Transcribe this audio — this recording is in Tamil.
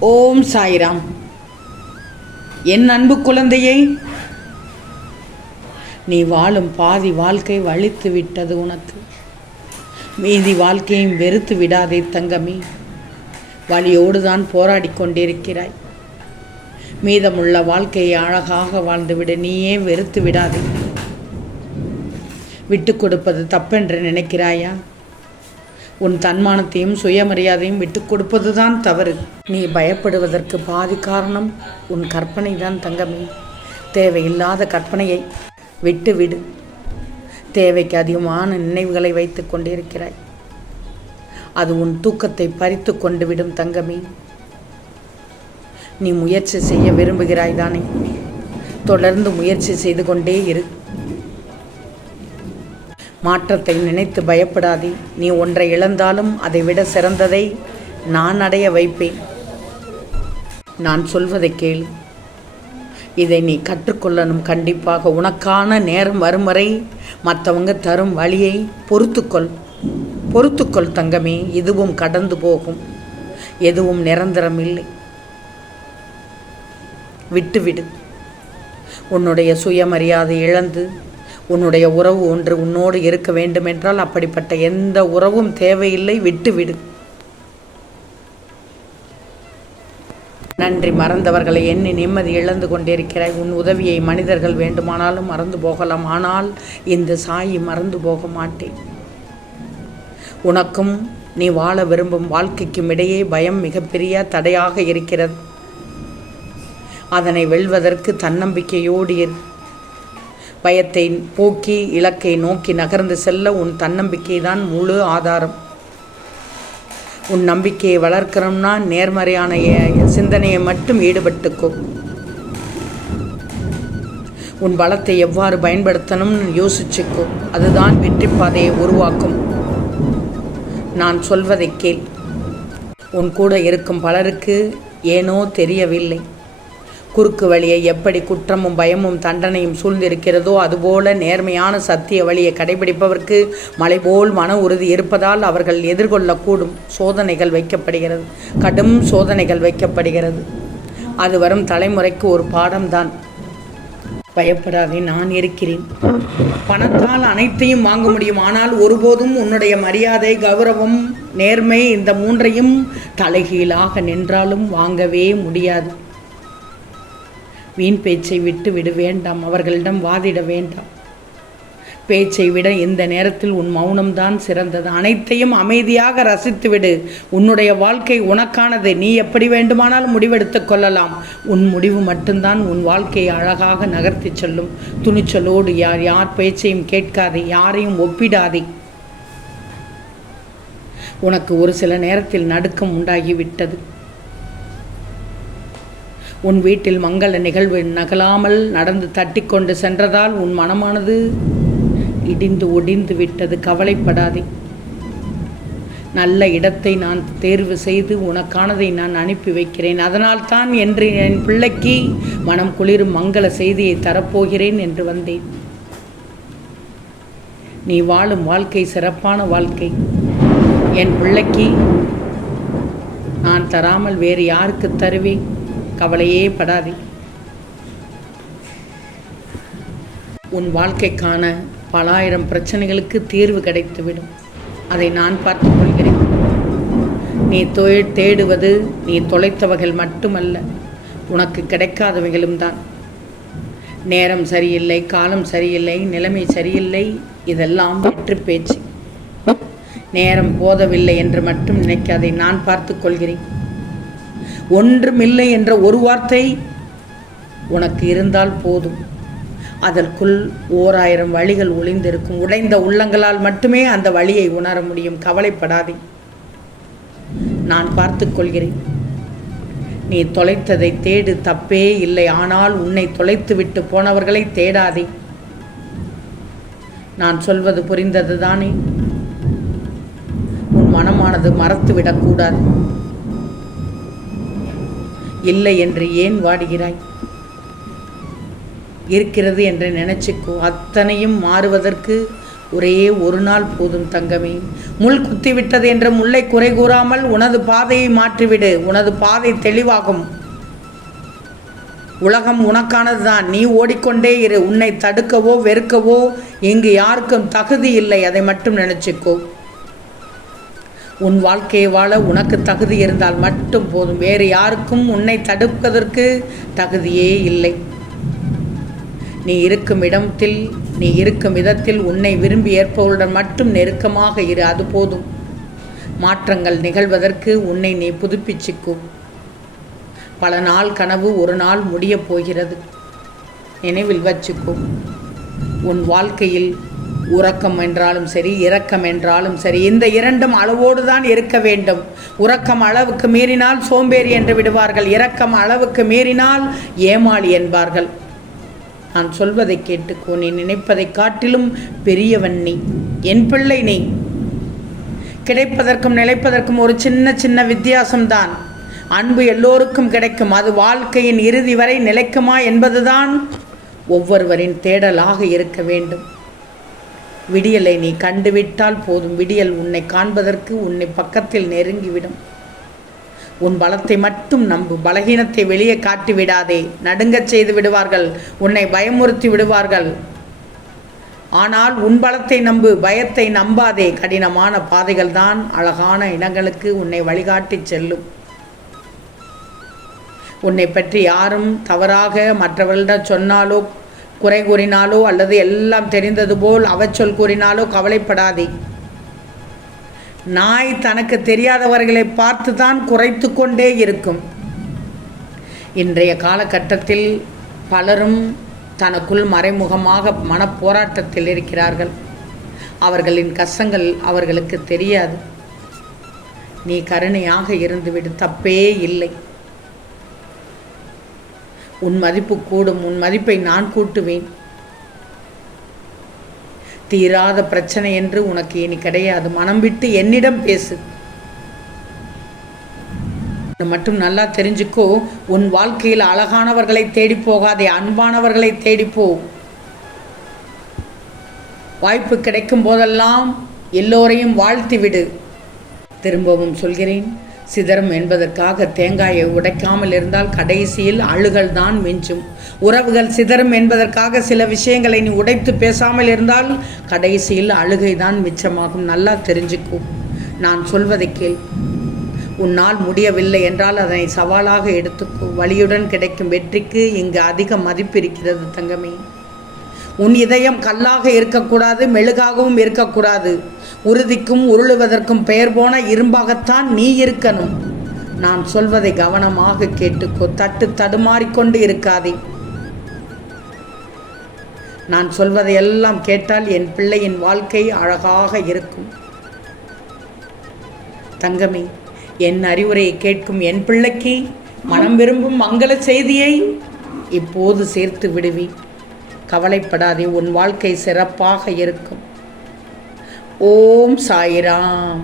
ஓம் சாய்ராம். என் அன்பு குழந்தையை நீ வாழும் பாதி வாழ்க்கை வலித்து விட்டது உனக்கு. மீதி வாழ்க்கையும் வெறுத்து விடாதே தங்கமே. வழியோடு தான் போராடி கொண்டிருக்கிறாய். மீதமுள்ள வாழ்க்கையை அழகாக வாழ்ந்துவிடு நீயே வெறுத்து விடாதே. விட்டு கொடுப்பது தப்பென்று நினைக்கிறாயா? உன் தன்மானத்தையும் சுயமரியாதையும் விட்டு கொடுப்பதுதான் தவறு. நீ பயப்படுவதற்கு பாதி காரணம் உன் கற்பனை தான் தங்கமே. தேவையில்லாத கற்பனையை விட்டு விடு தேவைக்கு அதிகமான நினைவுகளை வைத்து கொண்டிருக்கிறாய். அது உன் தூக்கத்தை பறித்து கொண்டு விடும் தங்கமே. நீ முயற்சி செய்ய விரும்புகிறாய் தானே. தொடர்ந்து முயற்சி செய்து கொண்டே இரு. மாற்றத்தை நினைத்து பயப்படாதே. நீ ஒன்றை இழந்தாலும் அதை விட சிறந்ததை நான் அடைய வைப்பேன். நான் சொல்வதை கேளு. இதை நீ கற்றுக்கொள்ளணும் கண்டிப்பாக. உனக்கான நேரம் வரும் வரை மற்றவங்க தரும் வழியை பொறுத்துக்கொள். பொறுத்துக்கொள் தங்கமே இதுவும் கடந்து போகும். எதுவும் நிரந்தரம் இல்லை. விட்டுவிடு. உன்னுடைய சுயமரியாதை இழந்து உன்னுடைய உறவு ஒன்று உன்னோடு இருக்க வேண்டுமென்றால் அப்படிப்பட்ட எந்த உறவும் தேவையில்லை விட்டுவிடு. நன்றி மறந்தவர்களை எண்ணி நிம்மதி இழந்து கொண்டிருக்கிறாய். உன் உதவியை மனிதர்கள் வேண்டுமானாலும் மறந்து போகலாம். ஆனால் இந்த சாயி மறந்து போக மாட்டேன் உனக்கும் நீ வாழ விரும்பும் வாழ்க்கைக்கும் இடையே பயம் மிகப்பெரிய தடையாக இருக்கிறது. அதனை வெல்வதற்கு தன்னம்பிக்கையோடு இரு. பயத்தை போக்கி இலக்கை நோக்கி நகர்ந்து செல்ல உன் தன்னம்பிக்கை தான் முழு ஆதாரம். உன் நம்பிக்கையை வளர்க்கணும்னா நேர்மறையான சிந்தனையை மட்டும் ஈடுபட்டுக்கோ. உன் பலத்தை எவ்வாறு பயன்படுத்தணும்னு யோசிச்சுக்கோ. அதுதான் வெற்றி பாதையை உருவாக்கும். நான் சொல்வதை கேள். உன் கூட இருக்கும் பலருக்கு ஏனோ தெரியவில்லை. குறுக்கு வழியை எப்படி குற்றமும் பயமும் தண்டனையும் சூழ்ந்திருக்கிறதோ அதுபோல நேர்மையான சத்திய வழியை கடைபிடிப்பவர்க்கு மலை போல் மன உறுதி இருப்பதால் அவர்கள் எதிர்கொள்ளக்கூடும் சோதனைகள் வைக்கப்படுகிறது. கடும் சோதனைகள் வைக்கப்படுகிறது. அது வரும் தலைமுறைக்கு ஒரு பாடம்தான். பயப்படாதே நான் இருக்கிறேன். பணத்தால் அனைத்தையும் வாங்க முடியும். ஆனால் ஒருபோதும் உன்னுடைய மரியாதை கௌரவம் நேர்மை இந்த மூன்றையும் தலைகீழாக நின்றாலும் வாங்கவே முடியாது. வீண் பேச்சை விட்டு விட வேண்டாம் அவர்களிடம் வாதிட வேண்டாம். பேச்சை விட இந்த நேரத்தில் உன் மௌனம்தான் சிறந்தது. அனைத்தையும் அமைதியாக ரசித்து விடு. உன்னுடைய வாழ்க்கை உனக்கானது. நீ எப்படி வேண்டுமானாலும் முடிவெடுத்துக் கொள்ளலாம். உன் முடிவு மட்டும்தான் உன் வாழ்க்கையை அழகாக நகர்த்திச் செல்லும். துணிச்சலோடு யார் யார் பேச்சையும் கேட்காதே யாரையும் ஒப்பிடாதே. உனக்கு ஒரு சில நேரத்தில் நடுக்கம் உண்டாகிவிட்டது. உன் வீட்டில் மங்கள நிகழ்வு நகலாமல் நடந்து தட்டிக்கொண்டு சென்றதால் உன் மனமானது இடிந்து ஒடிந்து விட்டது. கவலைப்படாதே. நல்ல இடத்தை நான் தேர்வு செய்து உனக்கானதை நான் அனுப்பி வைக்கிறேன். அதனால் தான் என்று என் பிள்ளைக்கு மனம் குளிரும் மங்கள செய்தியை தரப்போகிறேன் என்று வந்தேன். நீ வாழும் வாழ்க்கை சிறப்பான வாழ்க்கை. என் பிள்ளைக்கு நான் தராமல் வேறு யாருக்கு தருவேன்? கவலையே படாதே. உன் வாழ்க்கைக்கான பல ஆயிரம் பிரச்சனைகளுக்கு தீர்வு கிடைத்துவிடும். அதை நான் பார்த்துக் கொள்கிறேன். நீ தேடுவது நீ தொலைத்தவர்கள் மட்டுமல்ல. உனக்கு கிடைக்காதவைகளும் தான். நேரம் சரியில்லை காலம் சரியில்லை நிலைமை சரியில்லை இதெல்லாம் வெற்று பேச்சு. நேரம் போதவில்லை என்று மட்டும் நினைக்காதை நான் பார்த்துக் கொள்கிறேன். ஒன்றுமில்லை என்ற ஒரு வார்த்தை உனக்கு இருந்தால் போதும். அதற்குள் ஓராயிரம் வழிகள் ஒளிந்திருக்கும். உடைந்த உள்ளங்களால் மட்டுமே அந்த வழியை உணர முடியும். கவலைப்படாதே. நான் பார்த்து கொள்கிறேன். நீ தொலைத்ததை தேடு. தப்பே இல்லை. ஆனால் உன்னை தொலைத்துவிட்டு போனவர்களை தேடாதே. நான் சொல்வது புரிந்தது தானே உன் மனமானது மறத்துவிடக்கூடாது இல்லை என்று ஏன் வாடுகிறாய்? இருக்கிறது என்று நினைச்சுக்கோ. அத்தனையும் மாறுவதற்கு ஒரே ஒரு நாள் போதும் தங்கமே. முள் குத்திவிட்டது என்ற முல்லை குறை கூறாமல் உனது பாதையை மாற்றிவிடு. உனது பாதை தெளிவாகும். உலகம் உனக்கானதுதான். நீ ஓடிக்கொண்டே இரு. உன்னை தடுக்கவோ வெறுக்கவோ இங்கு யாருக்கும் தகுதி இல்லை. அதை மட்டும் நினைச்சுக்கோ. உன் வாழ்க்கையை வாழ உனக்கு தகுதி இருந்தால் மட்டும் போதும். வேறு யாருக்கும் உன்னை தடுப்பதற்கு தகுதியே இல்லை. நீ இருக்கும் இடத்தில் நீ இருக்கும் விதத்தில் உன்னை விரும்பி ஏற்பவருடன் மட்டும் நெருக்கமாக இரு அது போதும். மாற்றங்கள் நிகழ்வதற்கு உன்னை நீ புதுப்பிச்சுக்கும். பல நாள் கனவு ஒரு நாள் முடியப் போகிறது. நினைவில் வச்சுக்கும் உன் வாழ்க்கையில் உறக்கம் என்றாலும் சரி இரக்கம் என்றாலும் சரி இந்த இரண்டும் அளவோடு தான் இருக்க வேண்டும். உறக்கம் அளவுக்கு மீறினால் சோம்பேறி என்று விடுவார்கள் இரக்கம் அளவுக்கு மீறினால் ஏமாளி என்பார்கள். நான் சொல்வதை கேட்டுக்கோ நீ நினைப்பதை காட்டிலும் பெரியவன் நீ என் பிள்ளை நீ. கிடைப்பதற்கும் நிலைப்பதற்கும் ஒரு சின்ன சின்ன வித்தியாசம்தான். அன்பு எல்லோருக்கும் கிடைக்கும் அது வாழ்க்கையின் இறுதி வரை நிலைக்குமா என்பதுதான் ஒவ்வொருவரின் தேடலாக இருக்க வேண்டும். விடியலை நீ கண்டுவிட்டால் போதும். விடியல் உன்னை காண்பதற்கு உன்னை பக்கத்தில் நெருங்கிவிடும். உன் பலத்தை மட்டும் நம்பு. பலகீனத்தை வெளியே காட்டி விடாதே நடுங்கச் செய்து விடுவார்கள். உன்னை பயமுறுத்தி விடுவார்கள். ஆனால் உன் பலத்தை நம்பு. பயத்தை நம்பாதே. கடினமான பாதைகள் தான் அழகான இடங்களுக்கு உன்னை வழிகாட்டிச் செல்லும். உன்னை பற்றி யாரும் தவறாக மற்றவர்களிடம் சொன்னாலோ குறை கூறினாலோ அல்லது எல்லாம் தெரிந்தது போல் அவச்சொல் கூறினாலோ கவலைப்படாதே. நாய் தனக்கு தெரியாதவர்களை பார்த்து தான் குறைத்து கொண்டே இருக்கும். இன்றைய காலகட்டத்தில் பலரும் தனக்குள் மறைமுகமாக மனப்போராட்டத்தில் இருக்கிறார்கள். அவர்களின் கஷ்டங்கள் அவர்களுக்கு தெரியாது. நீ கருணையாக இருந்துவிடு தப்பே இல்லை. உன் மதிப்பு கூடும் உன் மதிப்பை நான் கூட்டுவேன். தீராத பிரச்சனை என்று உனக்கு இனி கிடையாது. மனம் விட்டு என்னிடம் பேசு. மட்டும் நல்லா தெரிஞ்சுக்கோ. உன் வாழ்க்கையில் அழகானவர்களை தேடி போகாதே அன்பானவர்களை தேடிப்போ வாய்ப்பு கிடைக்கும் போதெல்லாம் எல்லோரையும் வாழ்த்திவிடு திரும்பவும் சொல்கிறேன். சிதறம் என்பதற்காக தேங்காயை உடைக்காமல் இருந்தால் கடைசியில் அழுகல் தான் மிஞ்சும். உறவுகள் சிதறும் என்பதற்காக சில விஷயங்களை நீ உடைத்து பேசாமல் இருந்தால் கடைசியில் அழுகை தான் மிச்சமாகும். நல்லா தெரிஞ்சுக்கும் நான் சொல்வதை கேள். உன்னால் முடியவில்லை என்றால் அதனை சவாலாக எடுத்துக்கோ. வழியுடன் கிடைக்கும் வெற்றிக்கு இங்கு அதிக மதிப்பு இருக்கிறது தங்கமே. உன் இதயம் கல்லாக இருக்கக்கூடாது மெழுகாகவும் இருக்கக்கூடாது. உறுதிக்கும் உருளுவதற்கும் பெயர் போன இரும்பாகத்தான் நீ இருக்கணும். நான் சொல்வதை கவனமாக கேட்டுக்கோ தட்டு தடுமாறிக்கொண்டு இருக்காதே. நான் சொல்வதை எல்லாம் கேட்டால் என் பிள்ளையின் வாழ்க்கை அழகாக இருக்கும். தங்கமே என் அறிவுரையை கேட்கும் என் பிள்ளைக்கு மனம் விரும்பும் மங்கள செய்தியை இப்போது சேர்த்து விடுவி கவலைப்படாதே உன் வாழ்க்கை சிறப்பாக இருக்கும். ஓம் சாய்ராம்.